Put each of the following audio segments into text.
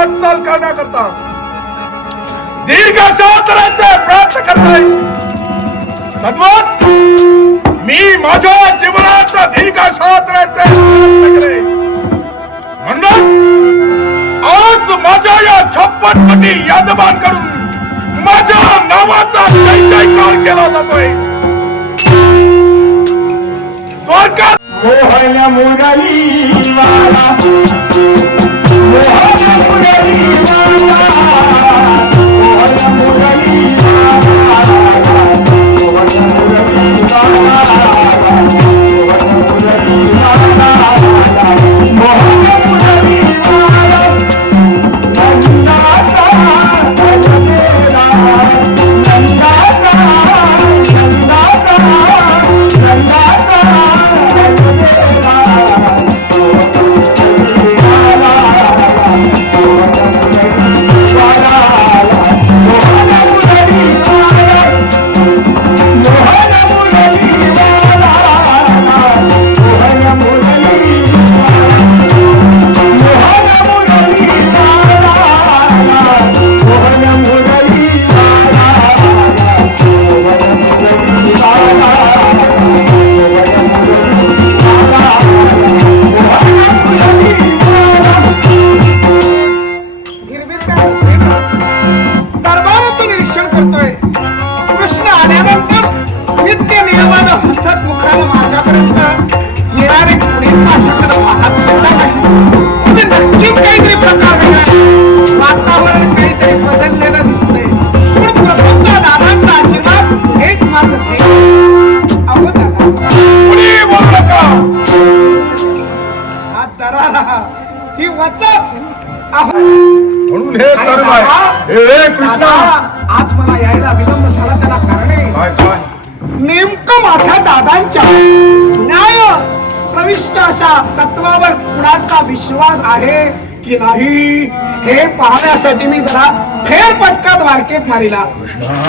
वाटचाल करण्याकरता दीर्घ स्वातंत्र्याचे प्रयत्न करताय। तद्वत मी माझ्या जीवनाचा दीर्घ स्वातंत्र्याचे प्रयत्न करेन। म्हणून आज माझ्या या 56 कोटी यादवान करून माझ्या नावाचा जय जयकार केला जातोय। द्वारका मोहन मुरली वाला मोहन मुरली वाला मोहन मुरली वाला मोहन मुरली वाला मोहन मुरली वाला नंदाता नंदाता नंदाता नंदाता नंदाता म्हणून हे सर्व आहे। हे कृष्णा आज मला यायला विलंब झाला त्याला कारणे काय नेमकं माझ्या दादांच्या न्याय प्रविष्ट अशा तत्वावर कुणाचा विश्वास आहे की नाही हे पाहण्यासाठी मी जरा फेरफटका द्वारकेत मारिला।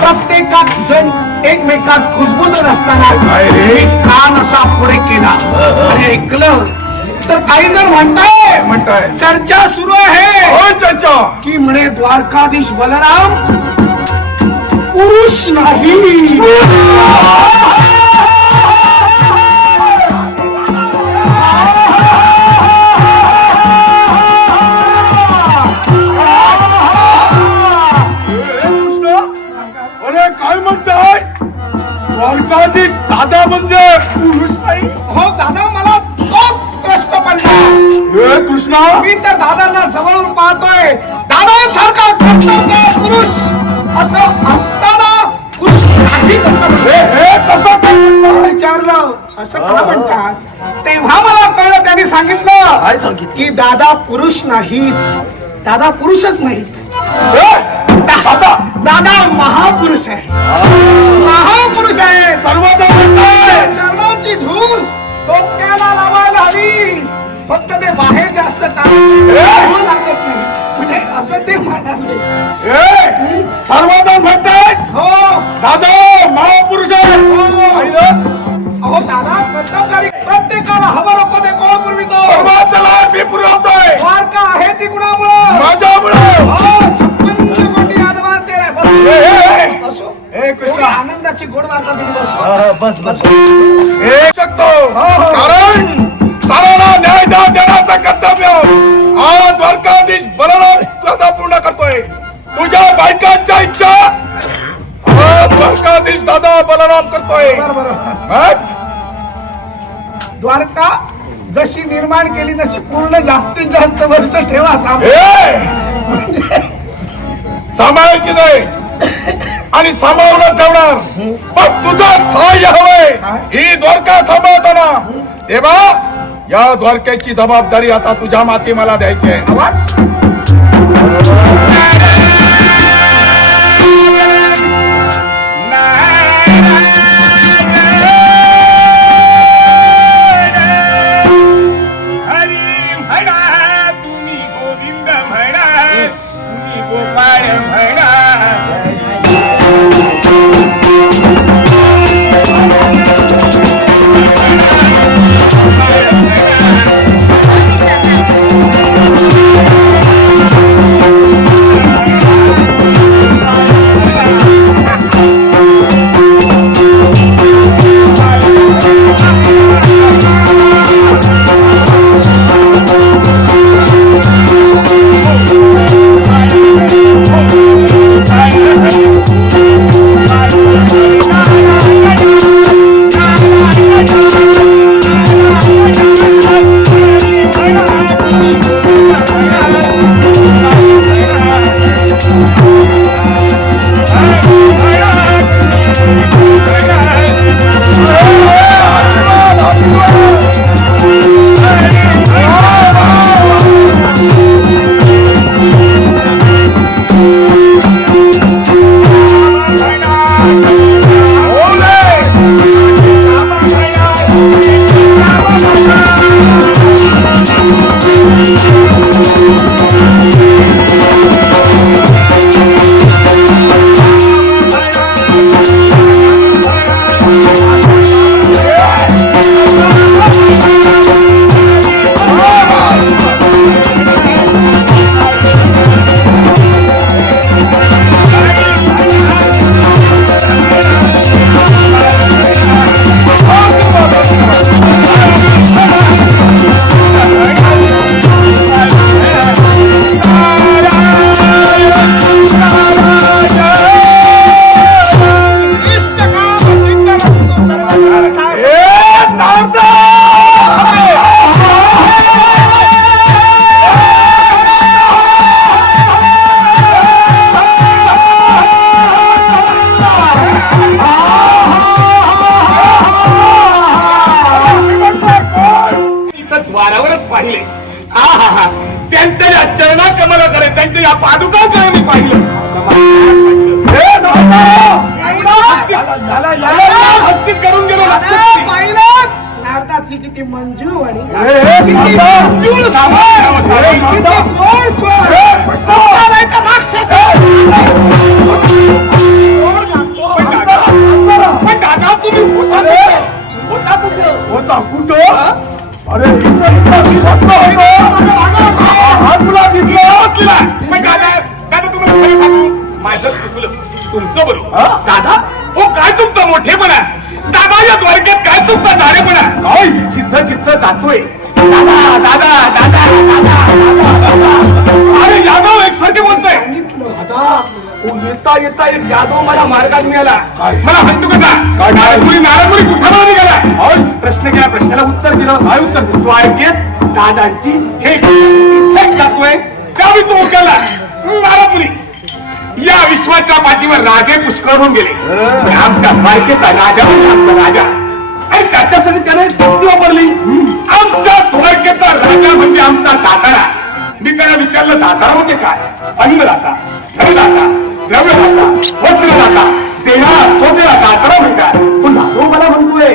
प्रत्येकात जण एकमेकात खुजबुजत असताना मी कान असा पुढे केला आणि ऐकलं तर काही जण म्हणताय चर्चा सुरू आहे चर्चा की म्हणे द्वारकाधीश बलराम पुरुष नाही। अरे काय म्हणताय द्वारकाधीश दादा म्हणजे पुरुष नाही? हो दादा मला तोच प्रश्न पडला। हे कृष्णा मी तर दादांना जवळून पाहतोय दादांसारखा कर्तव्य पुरुष असं असताना पुरुष नाही कसं विचारलं असं का म्हणतात तेव्हा मला कळलं त्यांनी सांगितलं की दादा पुरुष नाहीत दादा पुरुषच नाहीत दादा महापुरुष आहे महापुरुष आहे। चर्माची धूल डोक्याला लावायला हवी फक्त ते बाहेर जास्त चालू लागत नाही म्हणजे असं ते म्हणाले। सर्वजण म्हणतात हो दादा महापुरुष आहे। अहो दादा कर्तव्यकारी प्रत्येकाला हवं नको ते कोण पुरवितो सर्वांचा लाभ मी पुरवतोय। द्वारका आहे ती कुणामुळं माझ्यामुळे। हो 56 कोटी यादवांचे रे बसो हे कृष्णा आनंदाची गोड वार्ता दिली बसो बस बस हे शकतो कारण सारांना न्याय देण्याचं कर्तव्य आज द्वारकाधीश बलराम दादा पूर्ण करतोय। तुझ्या बायकांच्या इच्छा आज द्वारकाधीश दादा बलराम करतोय। द्वारका जशी निर्माण केली तशी पूर्ण जास्तीत जास्त वर्ष ठेवा सांभाळायची नाही आणि सांभाळून ठेवणार पण तुझं सहाय्य हवंय ही द्वारका सांभाळताना। तेव्हा या द्वारकेची जबाबदारी आता तुझ्या माती मला द्यायची आहे। आवाज दादांची किती मंजू आणि ए, किती दादा! मंजूळ दादा! स्वर, ए, किती दादा! गोड स्वर. ए, तुमचा नाही तर राक्षस गोड लागतो. पण दादा तुम्ही होता कुठं? अरे इथं मी बसलो होतो. हा तुला दिसला? पण दादा दादा तुम्हाला खरं सांगू माझं चुकलं तुमचं बरोबर हा? दादा ओ काय तुमचा मोठेपणा दादा या द्वारकेत काय तुमचा दारेपणा काय? जिथं जिथं जातोय दादा दादा दादा दादा अरे यादव एकसारखे बोलतोय दादा ओ येता येता एक यादव मला मार्गात मिळाला मला म्हणतो कसा काय? नारायणपुरी कुठं निघाला काय? प्रश्न केला प्रश्नाला उत्तर दिलं काय उत्तर दिलं? द्वारकेत दादांची हे इथेच जातोय का मी तो केला नारायणपुरी या विश्वाच्या पाठीवर राजे पुष्कळ होऊन गेले पण आमच्या द्वारकेचा राजा म्हणजे आमचा राजा आणि त्याच्यासाठी त्याने एक शक्ती वापरली आमच्या द्वारकेचा राजा म्हणजे आमचा दातारा मी त्याला विचारलं दातारा म्हणजे काय अन्नदाता धनदाता द्रव्यदाता वस्त्रदाता देणा सोपेला दातारा म्हणतात पण दातो मला म्हणतोय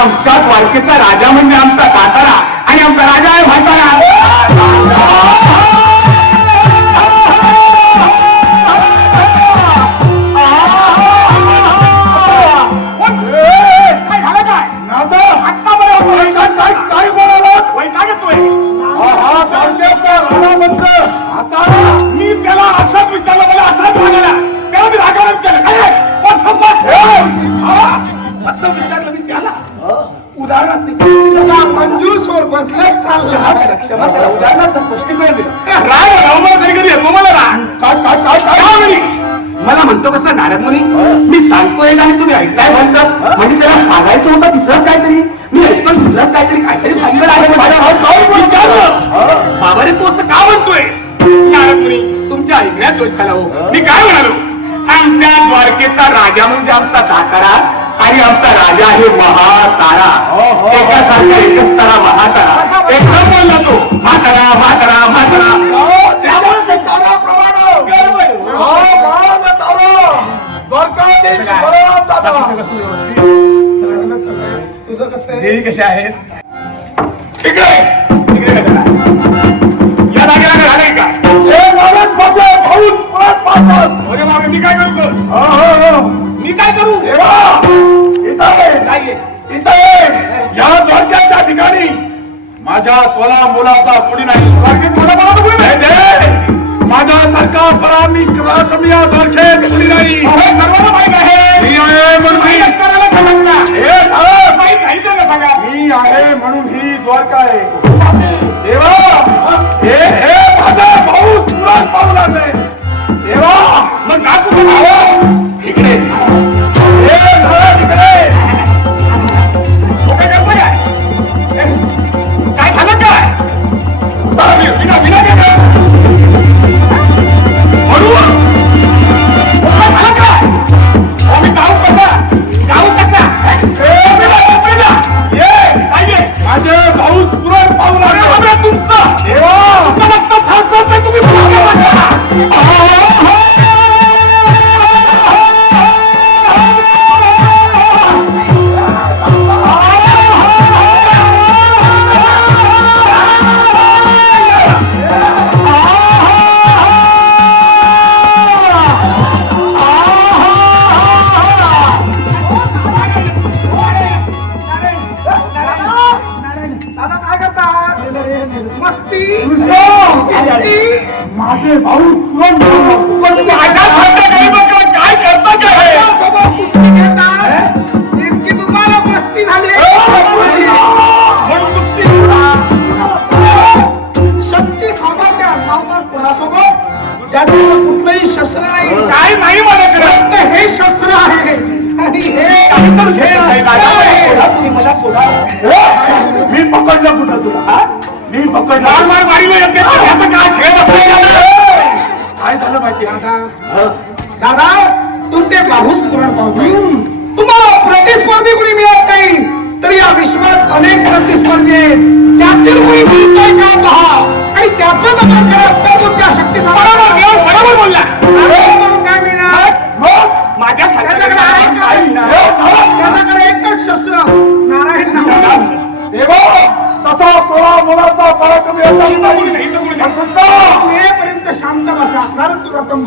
आमच्या द्वारकेचा राजा म्हणजे आमचा दातारा आणि आमचा राजा आहे म्हातारा काय झालं काय नादा! आत्ता बरं होतं. काय बोलालास? वैताग येतोय हा सांगण्याचा राणा मंत्र आता मी त्याला असंच विचारलं मला असाच म्हणाला त्याला मी रागावून विचारलं काय पण संपत असं विचारलं मी त्याला उदाहरणार्थ मंजूळ स्वर बदलत चालला. क्षमा करा उदाहरणार्थ स्पष्टीकरण दिलं राय रावमळ घरी घरी येतो मला राग काय म्हणे मला म्हणतो कसं नारद मुनी मी सांगतोय आणि तुम्ही ऐकताय म्हणतात म्हणजे त्याला सांगायचं होतं तिसरंच काहीतरी मी ऐकतो दुसरंच काहीतरी सांगितलं आहे मला विचारलं बाबा रे तू असं का म्हणतोय नारद मुनी तुमच्या ऐकण्यात दोष झाला हो मी काय म्हणालो आमच्या द्वारकेचा राजा म्हणजे आमचा दातारा आणि आमचा राजा आहे महातारा एकासारखा एकच तारा महातारा एकदम बोलला तो म्हातारा म्हातारा म्हातारा त्यामुळे ते ताराप्रमाणे द्वारकाधीश बलराम दादा. तुझं कसं आहे? देवी कशा आहेत इकडे इकडे कशा या जागेला झालंय का हे महाराज माझे भाऊ पुराण पाहतात. अरे बाबा मी काय करू मी काय करू देवा, इथं ये. नाहीये इथं ये. या द्वारकाच्या ठिकाणी माझ्या त्वला मुलाचा कोणी नाही. द्वारकेत मला कोणाचं कोणी नाही. जय. माझ्यासारखा पराक्रमी या द्वारकेत कोणी नाही. सर्वांना माहित आहे मी आहे म्हणून माहित ही असताना सांगा हे धार. माहित नाही तर सांगा मी आहे म्हणून ही द्वारका आहे. देवा, हे माझा भाऊ पुराण पाहू लागले. देवा, मग का तुम्ही आहो इकडे हे धर इकडे. काय करतोय काय काय झालं काय विना विना गेलं म्हणून काय झालं काय मी जाऊ कसा ये. काय गे माझे भाऊ पुराण पाहू लागले. तुमचं देवा, रक्त सांगतोय तुम्ही दादा काय करतात? मस्ती माझे भाऊ पुराण माझ्या काय करता काय सोबत कुस्ती घेतात. नेमकी तुम्हाला मस्ती झाली. म्हणून कुस्ती शक्ती सामर्थ्य असणार कोणासोबत ज्याचं कुठलंही शस्त्र नाही. काय नाही माझ्याकडे फक्त हे शस्त्र आहे आणि हे तुम्ही मला सोडा मी पकडलं कुठं तुला हा? मी पकडलं. मार मार मारीला येते आता काय खेळ काय झालं माहिती दादा तुमचे बाहूस पुराण पावतोय. तुम्हाला प्रतिस्पर्धी कोणी मिळत नाही तर या विश्वात अनेक प्रतिस्पर्धी आहेत. त्यातील कोणी मिळतोय का पहा आणि त्याचं दमन करा. तर तुमच्या शक्ती बरोबर बोलला काय मिळणार? माझ्या त्याच्याकडे आहे काय? त्याच्याकडे एकच शस्त्र नारायण नाम. देवा,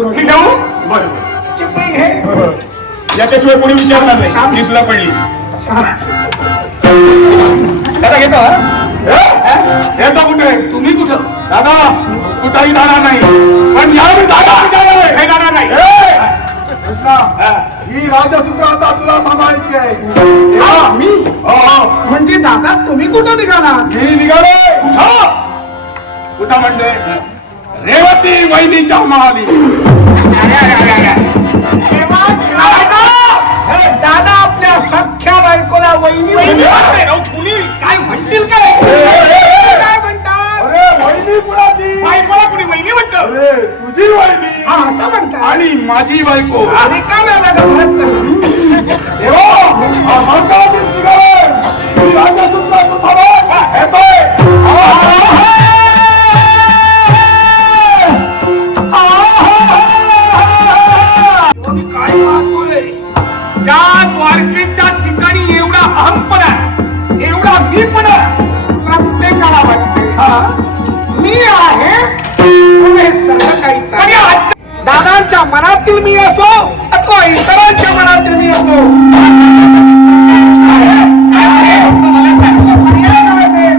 चिमुरडी ही घेऊ बरोबर चिपळी हे त्याच्याशिवाय कोणी विचारणार नाही ती सुद्धा पडली दादा घेतो येतो कुठे तुम्ही कुठं दादा कुठंही जाणार नाही पण यावेळी दादा हे जाणार नाही ही राजसूत्र आता तुला सांभाळायची आहे मी म्हणजे दादा तुम्ही कुठं निघाला मी निघाले कुठं म्हणजे रेवती वहिनीच्या महाली दादा आपल्या सख्या बायकोला वहिनी कुणी काय म्हणतील काय काय म्हणतात अरे वहिनी कुणाची बायकोला कुणी वहिनी म्हणतं अरे तुझी वहिनी हा असं म्हणतात आणि माझी बायको अरे का दादा घरात चला देवा हा सरकारच निघाले ही राजसूत्र तू सांभाळ येतोय काय पाहतोय या द्वारकेच्या ठिकाणी एवढा अहमपणा एवढा मीपणा प्रत्येकाला वाटते मी आहे तुम्ही सर्व काहीच आणि आहे. आजच्या दादांच्या मनातील मी असो अथवा इतरांच्या मनातील मी असो पर्याय काय असेल?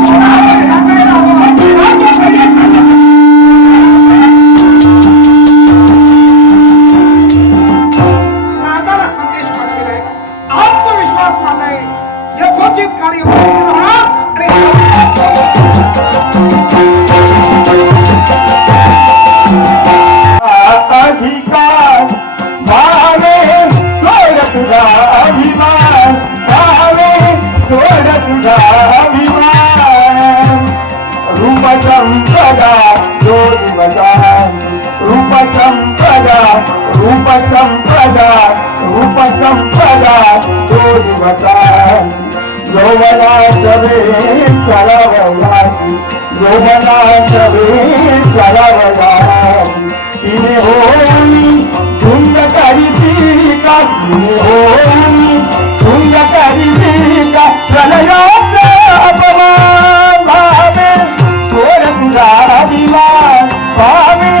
कोणाला सांगायला हवं? दादाला संदेश पाठविलाय आत्मविश्वास माझा आहे यथोचित कार्य पूर्ण होणार अधिकार भावे सोड तुझा अभिमान भावे सोड तुझा अभिमान रूप संपदा जो दिवसान रूप संपदा रूप संपदा रूप संपदा जो दिवसान यौवना सवे सलवलासी यौवना सवे सलवलासी तिने होनी धुंद करीती का तिने होनी धुंद करीती का प्रलयाचा अपमान भावे सोड तुझा अभिमान भावे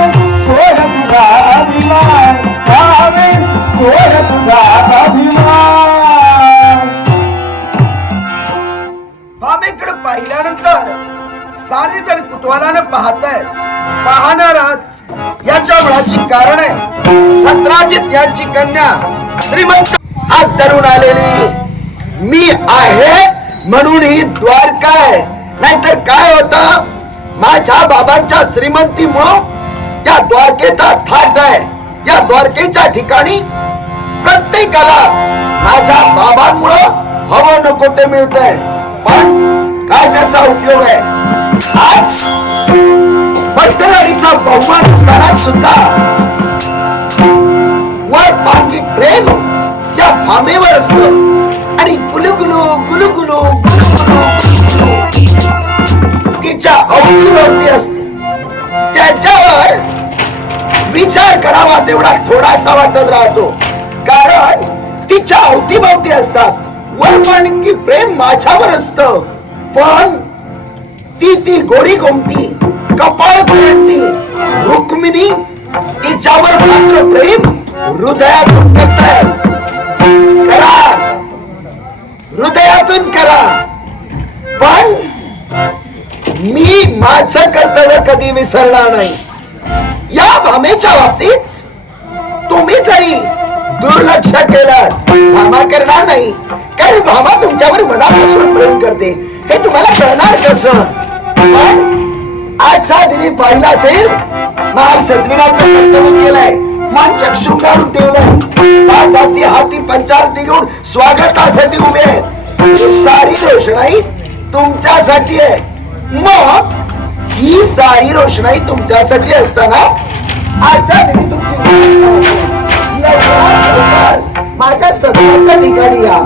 सोड तुझा अभिमान भावे सोड तुझा अभिमान बाबेकडे पाहिल्यानंतर सारे जण कुतूहलाने पाहतायत पाहणारच याच्या मुळाची कारण आहे सत्राजित यांची कन्या श्रीमंत हात धरून आलेली मी आहे म्हणून ही द्वारका आहे नाहीतर काय होतं माझ्या बाबांच्या श्रीमंतीमुळं या द्वारकेचा थाट आहे या द्वारकेच्या ठिकाणी प्रत्येकाला माझ्या बाबांमुळं हवं नको ते मिळतंय पण काय त्याचा उपयोग आहे आज मतदारीचा बहुमान असताना सुद्धा वर पांगी प्रेम या भामेवर असत आणि गुलुगुलू गुलुगुलू गुलुगुलू गुलुगुलू तिच्या अवतीभवती असते त्याच्यावर विचार करावा तेवढा थोडासा वाटत राहतो कारण तिच्या अवतीभवती असतात वर पांगी प्रेम माझ्यावर असत पण ती गोरी गोमती कपाळ करंटी रुक्मिणी तिच्यावर मात्र प्रेम हृदयातून करतायत करा हृदयातून करा पण मी माझं कर्तव्य कधी विसरणार नाही या भामेच्या बाबतीत तुम्ही जरी दुर्लक्ष केलं भामा करणार नाही कारण भामा तुमच्यावर मनापासून प्रेम करते हे तुम्हाला कळणार कसं पण आजच्या दिनी पाहिला असेल महाल सजविण्याचं कर्तव्य केलंय मान चक्षु काढून ठेवलंय दासी हाती पंचारती घेऊन स्वागतासाठी उभे आहेत ही सारी रोषणाई तुमच्यासाठी आहे मग ही सारी रोषणाई तुमच्यासाठी असताना आजच्या दिनी तुमची माझ्या सगळ्याच्या ठिकाणी या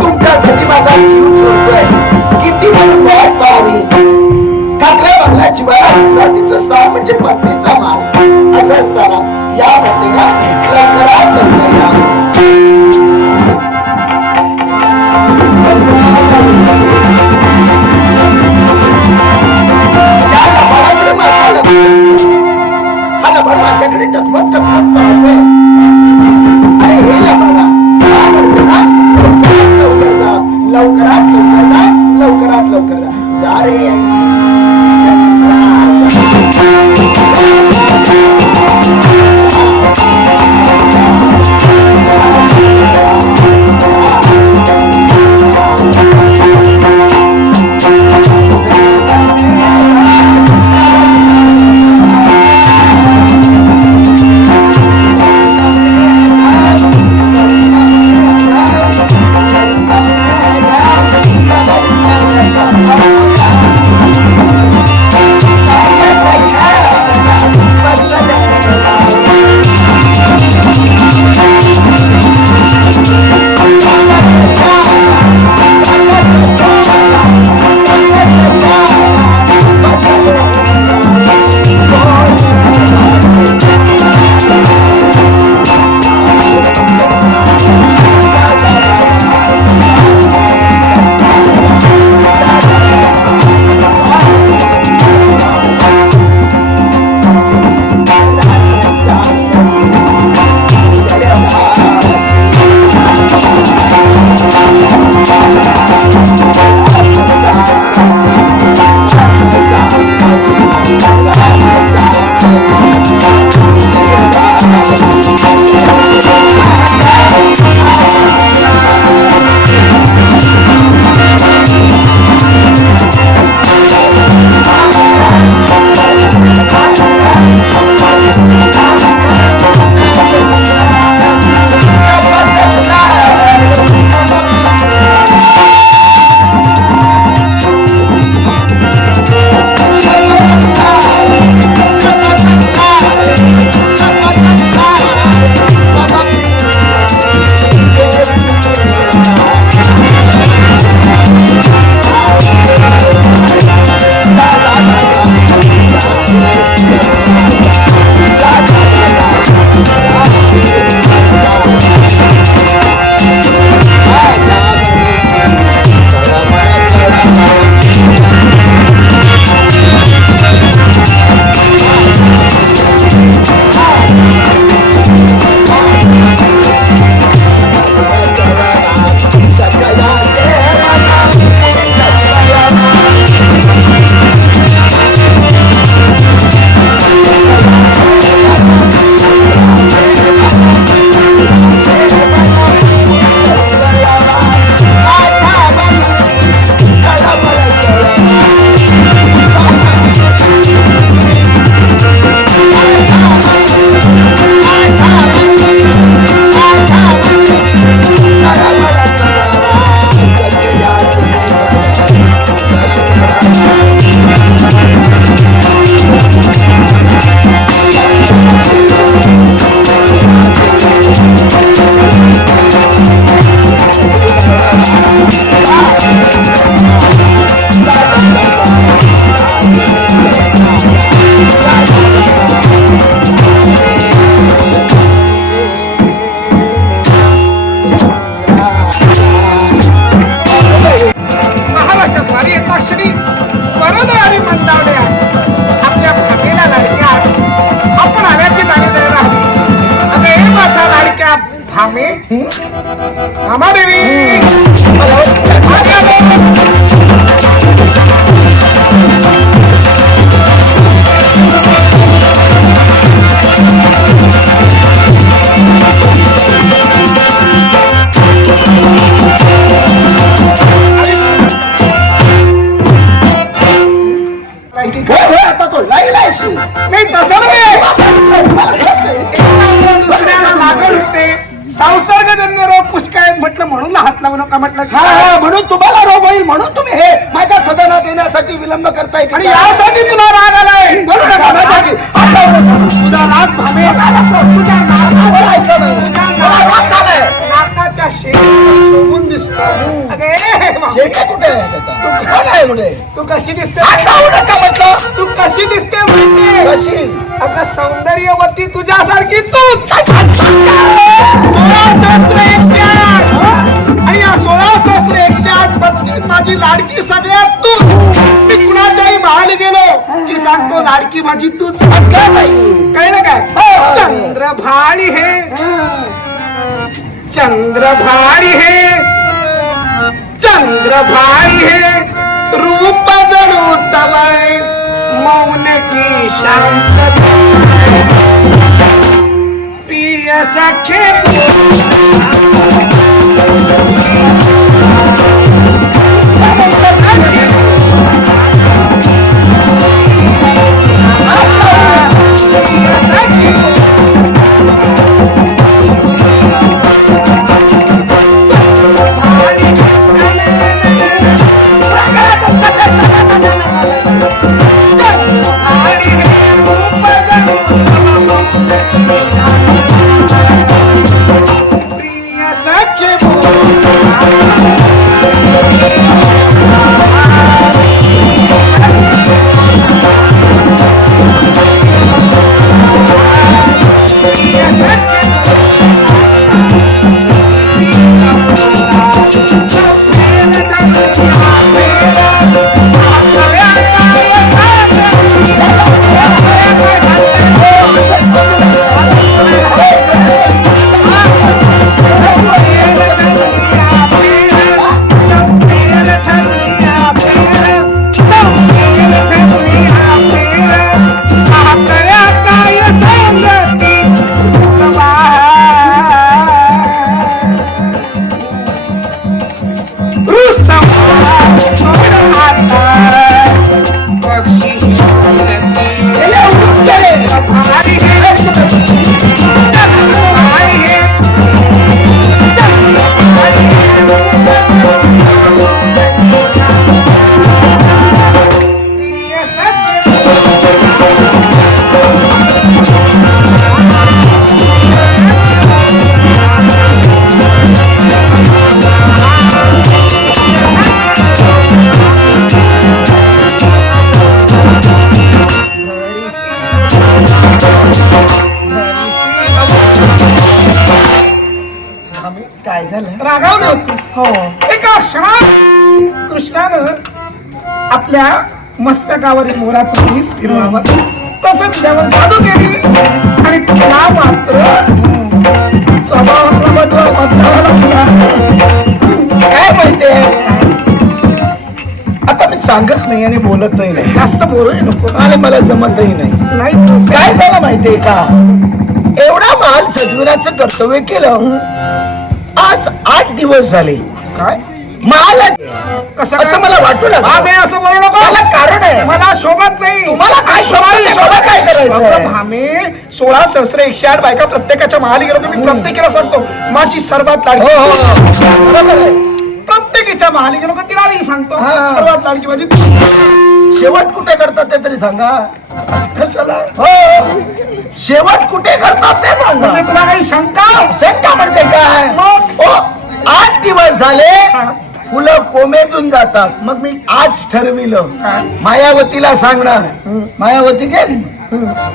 तुमच्यासाठी माझा जीव सोडतोय किती म्हणून वाट पाहावी ठाकरे बंगल्याची वेळा विश्रांतीचं स्थान म्हणजे पत्नीचा माल असं असताना या म्हणतेला लवकरात लवकर या लबाडाकडे माझं लक्ष तासभर माझ्याकडे टकमक टकमक पाहतोय. अरे हे लबाडा, काय म्हणते ना, लवकरात लवकर जा, लवकरात लवकर जा. जा रे चंद्रा. म्हणून तुम्हाला रोग होईल म्हणून तुम्ही हे माझ्या सदनात येण्यासाठी विलंब करताय आणि यासाठी तुला राग आलाय. तुझा राग भावे नाकाच्या शोभून दिसतो. कुठे तू कशी दिसते म्हटलं तू कशी दिसते म्हणते कशी अगं सौंदर्यवती तुझ्यासारखी तूच 16,108 आणि या 16,108 पत्नी माझी लाडकी सगळ्यात तू. मी कुणाच्याही महाली गेलो की सांगतो लाडकी माझी तूच अगं बाई. कळलं काय हो. चंद्रभाळी हे चंद्रभाळी हे चंद्रभाळी हे रूप जणू तवय मौन की शांत प्रिय सखे काय झालं? रागावले होतीस हो. एका क्षणात कृष्णानं आपल्या मस्तकावरील मोराचं केस फिरवावं तसं तिच्यावर जादू केली आणि तुला मात्र स्वभावाला बदलावा लागला. काय माहितीये, आता मी सांगत नाही आणि बोलतही नाही, जास्त बोलूही नको आणि मला जमतही नाही. नाही काय झालं माहितीये का, एवढा महाल सजविण्याचं कर्तव्य केलं. आज 8 दिवस झाले. काय महाल कसं असं मला वाटू लागलं. भामे असं बोलू नको. मला कारण आहे. मला शोभत नाही. तुम्हाला काय शोभत, मला काय करायचं? अगं भामे 16 सहस्र 108 बायका प्रत्येकाच्या महाली गेलो तुम्ही प्रत्येकीला सांगतो माझी सर्वात लाडकी. हो हो बरोबर आहे. प्रत्येकीच्या महाली गेलो का तिलाही सांगतो हा. सर्वात लाडकी माझी. शेवट कुठे करतात ते तरी सांगा. कशाला? हो, शेवट कुठे करतात ते सांगा. म्हणजे तुला काही शंका शंका म्हणजे काय? मग? हो, 8 दिवस झाले हा. फुलं कोमेजून जातात. मग मी आज ठरविलं काय? मायावतीला सांगणार. मायावती गेली,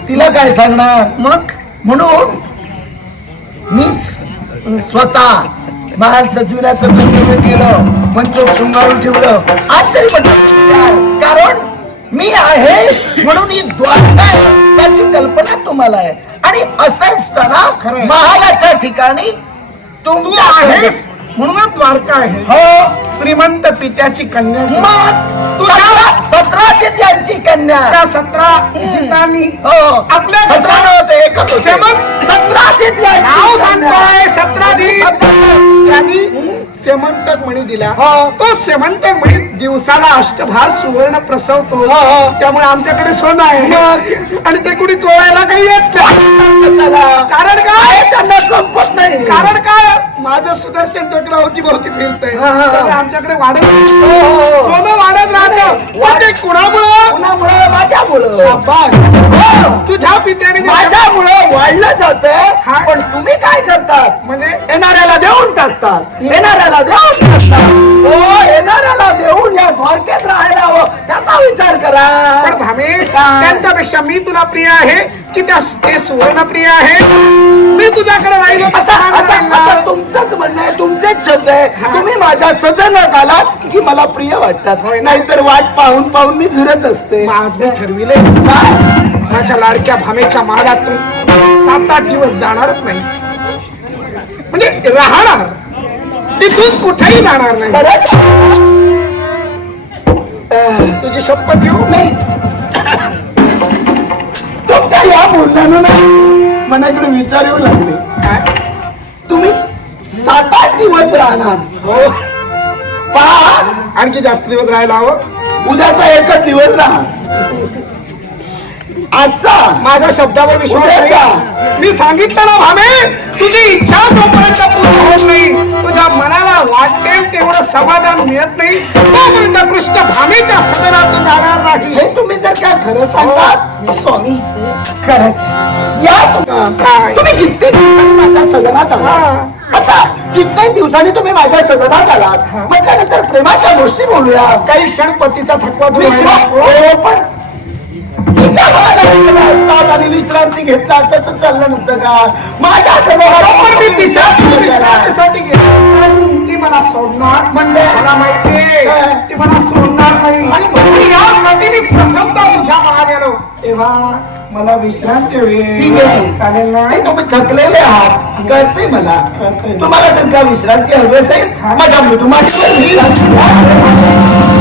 तिला काय सांगणार? मग म्हणून मीच स्वतः महाल सजविण्याचं कर्तव्य केलं, मंचोक शृंगारून ठेवलं. आज तरी म्हटलं कारण मी आहे म्हणून ही द्वारका आहे, त्याची कल्पना तुम्हाला आहे. आणि असं असताना खरंय. महालाच्या ठिकाणी तू तू आहेस म्हणूनच द्वारका आहे. हो, श्रीमंत पित्याची कन्या. मग तू 17 त्यांची कन्या. त्या 17 जितांनी हो, आपल्या 17 नव्हते, एकच होते. सेमंत- 17 नाव सांगतोय 17 जी त्यांनी सेमंतक मणी दिला. हो. तो सेमंतक मणी दिवसाला अष्टभार सुवर्ण प्रसवतो. हो. त्यामुळे आमच्याकडे सोनं आहे मग? आणि ते कुणी चोळायला काही येत नाही. चला. कारण काय? त्यांना संपत नाही. कारण काय माझं सुदर्शन चक्र अवतीभोवती फिरतंय. हा, हा. त्यामुळे आमच्याकडे वाढत हो. सोनं वाढत राहतं. पण ते कुणामुळं? कुणामुळं? माझ्यामुळं. शाबास. हो. तुझ्या पित्याने दिलं. माझ्यामुळं वाढलं जात. हा. पण तुम्ही काय करतात? म्हणजे येणाऱ्याला देऊन टाकतात. येणाऱ्याला देऊन टाकतात. हो, येणाऱ्याला देऊन या द्वारकेत राहायला हवं त्याचा विचार करा. पण भावे त्यांच्यापेक्षा मी तुला प्रिय आहे की ते सुवर्ण प्रिय आहे. मी तुझ्याकडे राहिलो आता आता तुमचंच म्हणणं आहे, तुमचेच शब्द आहे. तुम्ही माझ्या सदनात आलात की मला प्रिय वाटतात, नाहीतर वाट पाहून पाहून मी झुरत असते. आज मी ठरविले काय? माझ्या लाडक्या भामेच्या महालातून 7-8 दिवस जाणारच नाही, म्हणजे राहणार, तिथून कुठेही जाणार नाही. खरं सांग. तुझी शपथ घेऊ नाही, तुमच्या या बोलण्यानं ना मनाकडे विचार येऊ लागले. काय? तुम्ही 7-8 दिवस राहणार. हो, पहा, आणखी जास्त दिवस राहायला हवं. उद्याचा एकच दिवस राहा. आजचा माझ्या शब्दावर विश्वास उद्याचा. नाही. मी सांगितलं ना भामे, तुझी इच्छा जोपर्यंत पूर्ण होत नाही, तुझ्या मनाला वाटेल तेवढं समाधान मिळत नाही, तोपर्यंत कृष्ण भामेच्या सदनातून जाणार नाही. हे तुम्ही जर काय खरं सांगतात स्वामी, खरंच या काय? तुम्ही कित्येक दिवसांनी माझ्या सदनात आलात. आता कित्येक दिवसांनी तुम्ही माझ्या सदनात आलात म्हटल्यानंतर प्रेमाच्या गोष्टी बोलूया. काही क्षण पतीचा थकवा दूर विश्राम- होईल. हो, पण तिच्या भावाला विचारलं असतात आणि विश्रांती घेतला असता तर चाललं नसतं का? माझ्या पण मी तिच्या सदनात विश्रांतीसाठी गेलो. ती मला सोडणार म्हणजे मला माहितीये ती मला सोडणार नाही, आणि आणि यासाठी मी प्रथमतः तुझ्या महान आलो. तेव्हा मला विश्रांती हवी. ठीक आहे. चालेल ना? नाही, तुम्ही थकलेले आहात, कळतंय मला. कळतंय. तुम्हाला जर का विश्रांती हवी असेल माझ्या मृदू मांडीवर विश्रांती घ्या.